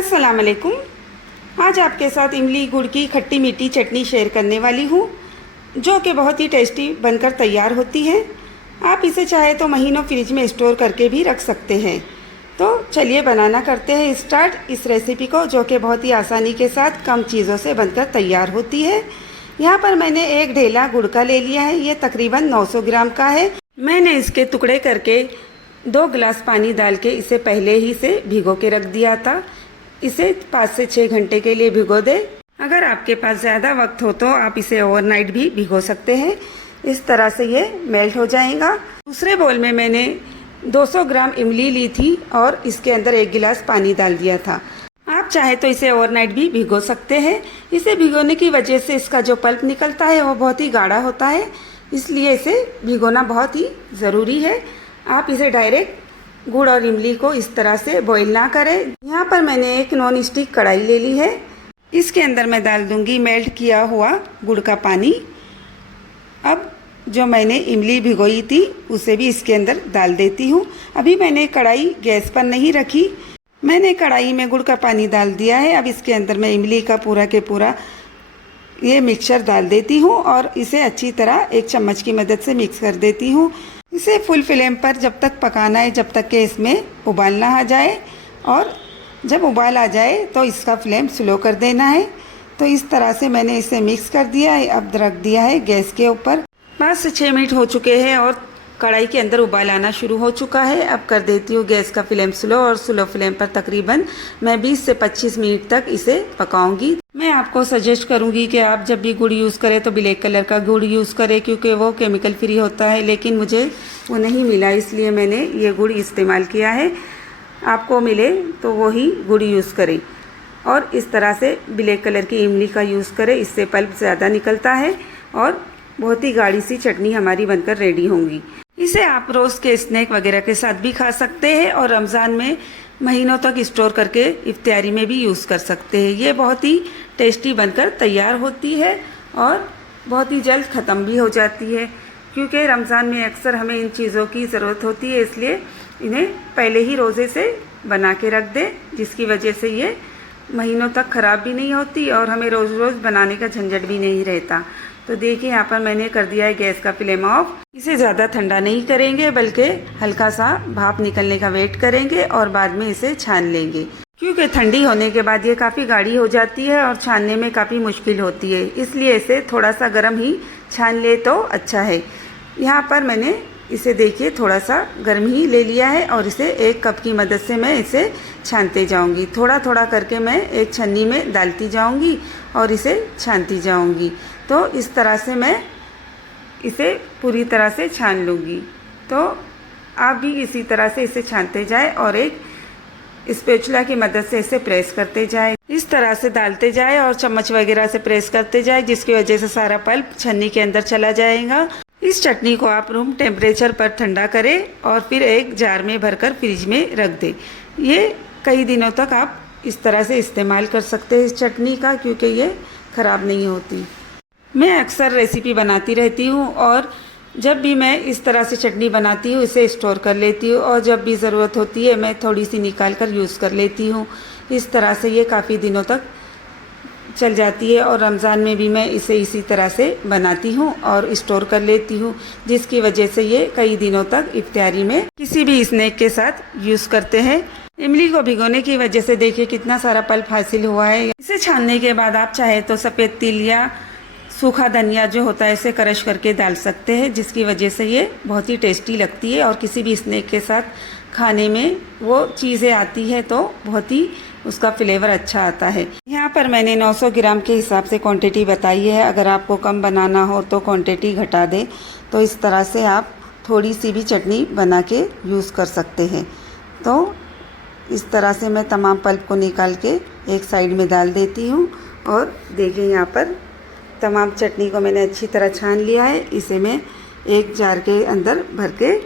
अस्सलाम वालेकुम। आज आपके साथ इमली गुड़ की खट्टी मीठी चटनी शेयर करने वाली हूँ, जो कि बहुत ही टेस्टी बनकर तैयार होती है। आप इसे चाहे तो महीनों फ्रिज में स्टोर करके भी रख सकते हैं। तो चलिए बनाना करते हैं स्टार्ट इस रेसिपी को, जो कि बहुत ही आसानी के साथ कम चीज़ों से बनकर तैयार होती है। यहाँ पर मैंने एक ढेला गुड़ का ले लिया है, ये तकरीबन 900 ग्राम का है। मैंने इसके टुकड़े करके 2 गिलास पानी डाल के इसे पहले ही से भिगो के रख दिया था। इसे 5 से 6 घंटे के लिए भिगो दें। अगर आपके पास ज़्यादा वक्त हो तो आप इसे ओवरनाइट भी भिगो सकते हैं। इस तरह से ये मेल्ट हो जाएगा। दूसरे बोल में मैंने 200 ग्राम इमली ली थी और इसके अंदर 1 गिलास पानी डाल दिया था। आप चाहे तो इसे ओवरनाइट भी भिगो सकते हैं। इसे भिगोने की वजह से इसका जो पल्प निकलता है वो बहुत ही गाढ़ा होता है, इसलिए इसे भिगोना बहुत ही ज़रूरी है। आप इसे डायरेक्ट गुड़ और इमली को इस तरह से बॉईल ना करें। यहाँ पर मैंने एक नॉन स्टिक कढ़ाई ले ली है। इसके अंदर मैं डाल दूंगी मेल्ट किया हुआ गुड़ का पानी। अब जो मैंने इमली भिगोई थी उसे भी इसके अंदर डाल देती हूँ। अभी मैंने कढ़ाई गैस पर नहीं रखी, मैंने कढ़ाई में गुड़ का पानी डाल दिया है। अब इसके अंदर मैं इमली का पूरा के पूरा ये मिक्सचर डाल देती हूँ और इसे अच्छी तरह एक चम्मच की मदद से मिक्स कर देती हूँ। इसे फुल फ्लेम पर जब तक पकाना है जब तक कि इसमें उबाल ना आ जाए, और जब उबाल आ जाए तो इसका फ्लेम स्लो कर देना है। तो इस तरह से मैंने इसे मिक्स कर दिया है। अब रख दिया है गैस के ऊपर। 5 से 6 मिनट हो चुके हैं और कढ़ाई के अंदर उबाल आना शुरू हो चुका है। अब कर देती हूँ गैस का फ्लेम स्लो, और स्लो फ्लेम पर तकरीबन मैं 20 से 25 मिनट तक इसे पकाऊंगी। मैं आपको सजेस्ट करूंगी कि आप जब भी गुड़ यूज़ करें तो ब्लैक कलर का गुड़ यूज़ करें, क्योंकि वो केमिकल फ्री होता है। लेकिन मुझे वो नहीं मिला, इसलिए मैंने ये गुड़ इस्तेमाल किया है। आपको मिले तो वही गुड़ यूज़ करें, और इस तरह से ब्लैक कलर की इमली का यूज़ करें। इससे पल्प ज़्यादा निकलता है और बहुत ही गाढ़ी सी चटनी हमारी बनकर रेडी होंगी। इसे आप रोज़ के स्नैक वगैरह के साथ भी खा सकते हैं, और रमज़ान में महीनों तक स्टोर करके इफ्तारी में भी यूज़ कर सकते हैं। ये बहुत ही टेस्टी बनकर तैयार होती है और बहुत ही जल्द ख़त्म भी हो जाती है, क्योंकि रमज़ान में अक्सर हमें इन चीज़ों की ज़रूरत होती है। इसलिए इन्हें पहले ही रोज़े से बना के रख दें, जिसकी वजह से ये महीनों तक ख़राब भी नहीं होती और हमें रोज़ रोज़ बनाने का झंझट भी नहीं रहता। तो देखिए यहाँ पर मैंने कर दिया है गैस का फ्लेम ऑफ। इसे ज़्यादा ठंडा नहीं करेंगे, बल्कि हल्का सा भाप निकलने का वेट करेंगे और बाद में इसे छान लेंगे, क्योंकि ठंडी होने के बाद ये काफ़ी गाढ़ी हो जाती है और छानने में काफ़ी मुश्किल होती है। इसलिए इसे थोड़ा सा गर्म ही छान ले तो अच्छा है। यहाँ पर मैंने इसे देखिए थोड़ा सा गर्म ही ले लिया है, और इसे एक कप की मदद से मैं इसे छानते जाऊँगी। थोड़ा थोड़ा करके मैं एक छन्नी में डालती जाऊँगी और इसे छानती जाऊँगी। तो इस तरह से मैं इसे पूरी तरह से छान लूँगी। तो आप भी इसी तरह से इसे छानते जाए और एक स्पैचुला की मदद से इसे प्रेस करते जाए। इस तरह से डालते जाए और चम्मच वगैरह से प्रेस करते जाए, जिसकी वजह से सारा पल्प छन्नी के अंदर चला जाएगा। इस चटनी को आप रूम टेम्परेचर पर ठंडा करें और फिर एक जार में भरकर फ्रिज में रख दें। ये कई दिनों तक आप इस तरह से इस्तेमाल कर सकते हैं इस चटनी का, क्योंकि ये ख़राब नहीं होती। मैं अक्सर रेसिपी बनाती रहती हूँ, और जब भी मैं इस तरह से चटनी बनाती हूँ इसे स्टोर कर लेती हूँ, और जब भी ज़रूरत होती है मैं थोड़ी सी निकाल कर यूज़ कर लेती हूँ। इस तरह से ये काफ़ी दिनों तक चल जाती है, और रमज़ान में भी मैं इसे इसी तरह से बनाती हूँ और स्टोर कर लेती हूँ, जिसकी वजह से ये कई दिनों तक इफ्तारी में किसी भी स्नैक के साथ यूज़ करते हैं। इमली को भिगोने की वजह से देखिए कितना सारा पल्प हासिल हुआ है। इसे छानने के बाद आप चाहे तो सफ़ेद तिल या सूखा धनिया जो होता है इसे क्रश करके डाल सकते हैं, जिसकी वजह से ये बहुत ही टेस्टी लगती है और किसी भी स्नैक के साथ खाने में वो चीज़ें आती है तो बहुत ही उसका फ्लेवर अच्छा आता है। यहाँ पर मैंने 900 ग्राम के हिसाब से क्वांटिटी बताई है। अगर आपको कम बनाना हो तो क्वांटिटी घटा दें। तो इस तरह से आप थोड़ी सी भी चटनी बना के यूज़ कर सकते हैं। तो इस तरह से मैं तमाम पल्प को निकाल के एक साइड में डाल देती हूँ, और देखिए यहाँ पर तमाम चटनी को मैंने अच्छी तरह छान लिया है। इसे मैं एक जार के अंदर भर के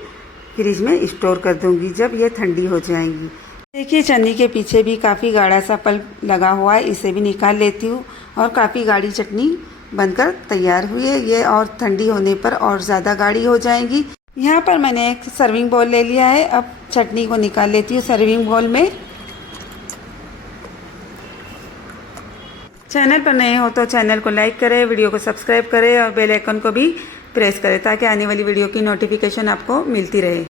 फ्रिज में स्टोर कर दूंगी जब ये ठंडी हो जाएंगी। देखिए चटनी के पीछे भी काफ़ी गाढ़ा सा पल्प लगा हुआ है, इसे भी निकाल लेती हूँ, और काफ़ी गाढ़ी चटनी बनकर तैयार हुई है। ये और ठंडी होने पर और ज़्यादा गाढ़ी हो जाएंगी। यहाँ पर मैंने एक सर्विंग बाउल ले लिया है। अब चटनी को निकाल लेती हूँ सर्विंग बाउल में। चैनल पर नए हो तो चैनल को लाइक करें, वीडियो को सब्सक्राइब करें और बेल आइकन को भी प्रेस करें ताकि आने वाली वीडियो की नोटिफिकेशन आपको मिलती रहे।